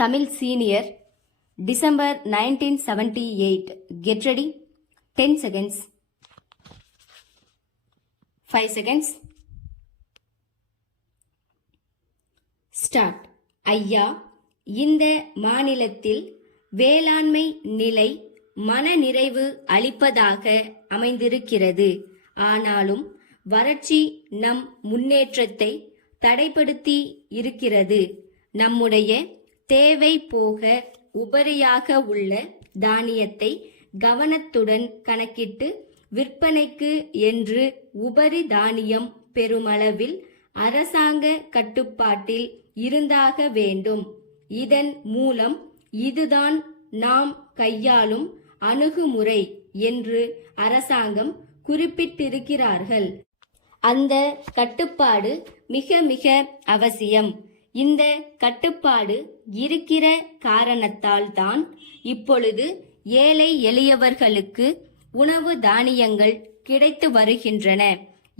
Tamil Senior, December 1978. Get ready. 10 seconds. 5 seconds. Start. ஐயா, இந்த மாநிலத்தில் வேளாண்மை நிலை மனநிறைவு அளிப்பதாக அமைந்திருக்கிறது. ஆனாலும் வறட்சி நம் முன்னேற்றத்தை தடைப்படுத்தி இருக்கிறது. நம்முடைய தேவை போக உபரியாக உள்ள தானியத்தை கவனத்துடன் கணக்கிட்டு விற்பனைக்கு என்று உபரி தானியம் பெருமளவில் அரசாங்க கட்டுப்பாட்டில் இருந்தாக வேண்டும். இதன் மூலம் இதுதான் நாம் கையாளும் அணுகுமுறை என்று அரசாங்கம் குறிப்பிட்டிருக்கிறார்கள். அந்த கட்டுப்பாடு மிக மிக அவசியம். இந்த கட்டுப்பாடு இருக்கிற காரணத்தால் தான் இப்பொழுது ஏழை எளியவர்களுக்கு உணவு தானியங்கள் கிடைத்து வருகின்றன.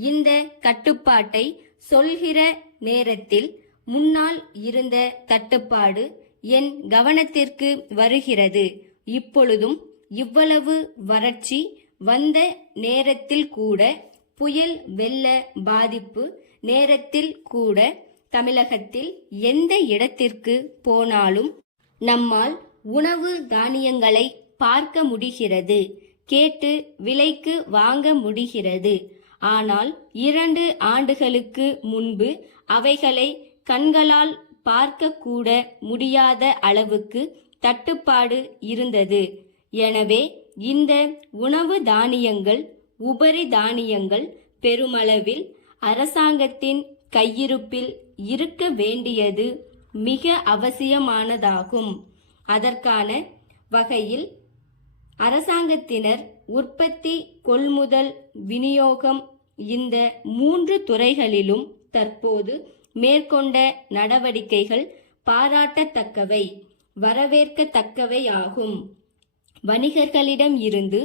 இந்த கட்டுப்பாட்டை சொல்கிற நேரத்தில் முன்னால் இருந்த தட்டுப்பாடு என் கவனத்திற்கு வருகிறது. இப்பொழுதும் இவ்வளவு வறட்சி வந்த நேரத்தில் கூட, புயல் வெள்ள பாதிப்பு நேரத்தில் கூட தமிழகத்தில் எந்த இடத்திற்கு போனாலும் நம்மால் உணவு தானியங்களை பார்க்க முடிகிறது, கேட்டு விலைக்கு வாங்க முடிகிறது. ஆனால் 2 ஆண்டுகளுக்கு முன்பு அவைகளை கண்களால் பார்க்க கூட முடியாத அளவுக்கு தட்டுப்பாடு இருந்தது. எனவே இந்த உணவு தானியங்கள், உபரி தானியங்கள் பெருமளவில் அரசாங்கத்தின் கையிருப்பில் இருக்க வேண்டியது மிக அவசியமானதாகும். அதற்கான வகையில் அரசாங்கத்தினர் உற்பத்தி, கொள்முதல், விநியோகம் இந்த 3 துறைகளிலும் தற்போது மேற்கொண்ட நடவடிக்கைகள் பாராட்டத்தக்கவை, வரவேற்கத்தக்கவை ஆகும். வணிகர்களிடம் இருந்து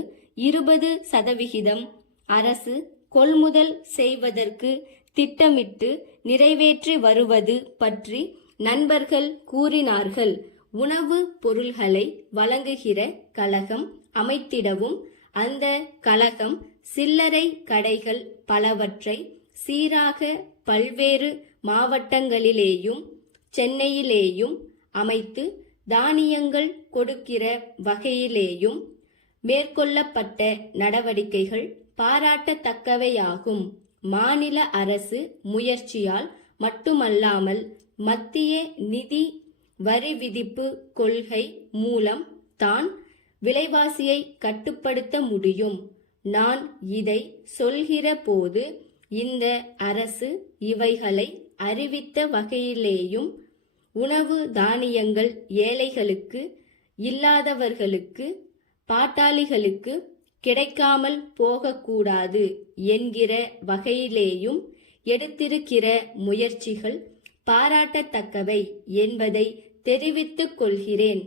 20% அரசு கொள்முதல் செய்வதற்கு திட்டமிட்டு நிறைவேற்றி வருவது பற்றி நண்பர்கள் கூறினார்கள். உணவு பொருள்களை வழங்குகிற கழகம் அமைத்திடவும், அந்த கழகம் சில்லறை கடைகள் பலவற்றை சீராக பல்வேறு மாவட்டங்களிலேயும் சென்னையிலேயும் அமைத்து தானியங்கள் கொடுக்கிற வகையிலேயும் மேற்கொள்ளப்பட்ட நடவடிக்கைகள் பாராட்டத்தக்கவையாகும். மாநில அரசு முயற்சியால் மட்டுமல்லாமல் மத்திய நிதி வரி விதிப்பு கொள்கை மூலம் தான் விலைவாசியை கட்டுப்படுத்த முடியும். நான் இதை சொல்கிற போது இந்த அரசு இவைகளை அறிவித்த வகையிலேயும் உணவு தானியங்கள் ஏழைகளுக்கு, இல்லாதவர்களுக்கு, பாட்டாளிகளுக்கு கிடைக்காமல் போகக்கூடாது என்கிற வகையிலேயும் எடுத்திருக்கிற முயற்சிகள் பாராட்டத்தக்கவை என்பதை தெரிவித்துக் கொள்கிறேன்.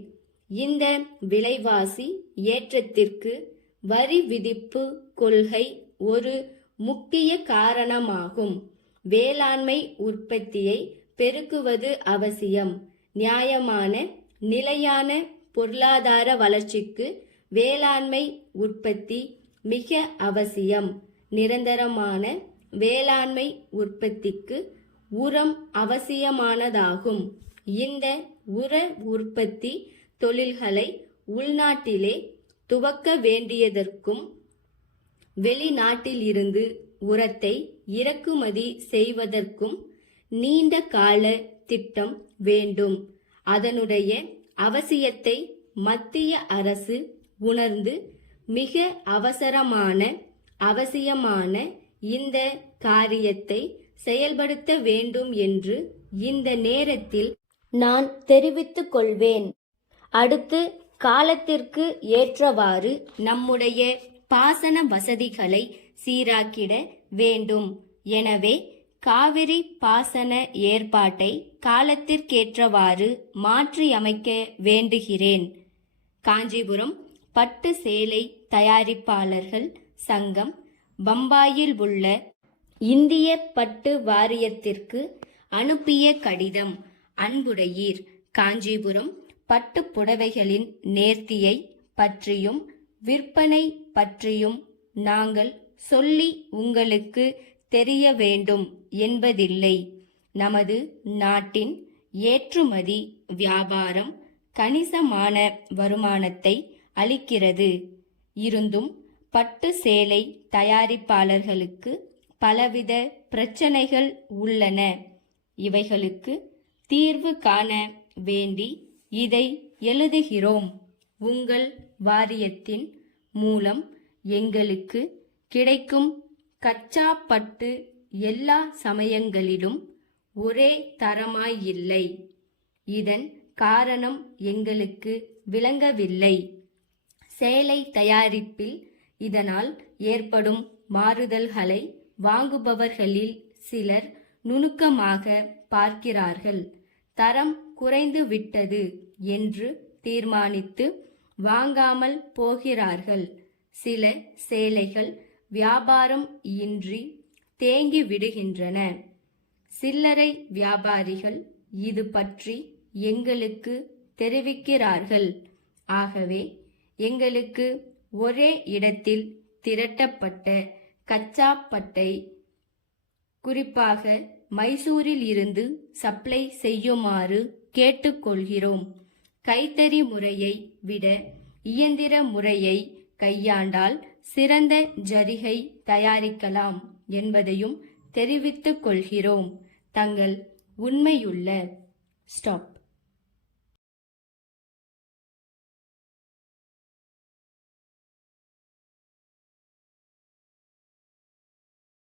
இந்த விலைவாசி ஏற்றத்திற்கு வரி விதிப்பு கொள்கை ஒரு முக்கிய காரணமாகும். வேளாண்மை உற்பத்தியை பெருக்குவது அவசியம். நியாயமான நிலையான பொருளாதார வளர்ச்சிக்கு வேளாண்மை உற்பத்தி மிக அவசியம். நிரந்தரமான வேளாண்மை உற்பத்திக்கு உரம் அவசியமானதாகும். இந்த உர உற்பத்தி தொழில்களை உள்நாட்டிலே துவக்க வேண்டியதற்கும் வெளிநாட்டில் இருந்து உரத்தை இறக்குமதி செய்வதற்கும் நீண்ட கால திட்டம் வேண்டும். அதனுடைய அவசியத்தை மத்திய அரசு உணர்ந்து மிக அவசியமான இந்த காரியத்தை செயல்படுத்த வேண்டும் என்று இந்த நேரத்தில் நான் தெரிவித்துக் கொள்வேன். அடுத்து காலத்திற்கு ஏற்றவாறு நம்முடைய பாசன வசதிகளை சீராக்கிட வேண்டும். எனவே காவிரி பாசன ஏற்பாட்டை காலத்திற்கேற்றவாறு மாற்றியமைக்க வேண்டுகிறேன். காஞ்சிபுரம் பட்டு சேலை தயாரிப்பாளர்கள் சங்கம், பம்பாயில் உள்ள இந்திய பட்டு வாரியத்திற்கு அனுப்பிய கடிதம். அன்புடையீர், காஞ்சிபுரம் பட்டு புடவைகளின் நேர்த்தியை பற்றியும் விற்பனை பற்றியும் நாங்கள் சொல்லி உங்களுக்கு தெரிய வேண்டும் என்பதில்லை. நமது நாட்டின் ஏற்றுமதி வியாபாரம் கணிசமான வருமானத்தை அளிக்கிறது. இருந்தும் பட்டு சேலை தயாரிப்பாளர்களுக்கு பலவித பிரச்சனைகள் உள்ளன. இவைகளுக்கு தீர்வு காண வேண்டி இதை எழுதுகிறோம். உங்கள் வாரியத்தின் மூலம் எங்களுக்கு கிடைக்கும் கச்சா பட்டு எல்லா சமயங்களிலும் ஒரே தரமாயில்லை. இதன் காரணம் எங்களுக்கு விளங்கவில்லை. சேலை தயாரிப்பில் இதனால் ஏற்படும் மாறுதல்களை வாங்குபவர்களில் சிலர் நுணுக்கமாக பார்க்கிறார்கள். தரம் குறைந்து விட்டது என்று தீர்மானித்து வாங்காமல் போகிறார்கள். சில சேலைகள் வியாபாரம் இன்றி தேங்கி விடுகின்றன. சில்லறை வியாபாரிகள் இது பற்றி எங்களுக்கு தெரிவிக்கிறார்கள். ஆகவே எங்களுக்கு ஒரே இடத்தில் திரட்டப்பட்ட கச்சா பட்டை குறிப்பாக மைசூரில் இருந்து சப்ளை செய்யுமாறு கேட்டுக்கொள்கிறோம். கைத்தறி முறையை விட இயந்திர முறையை கையாண்டால் சிறந்த ஜரிகை தயாரிக்கலாம் என்பதையும் தெரிவித்துக் கொள்கிறோம். தங்கள் உண்மையுள்ள ஸ்டாப்.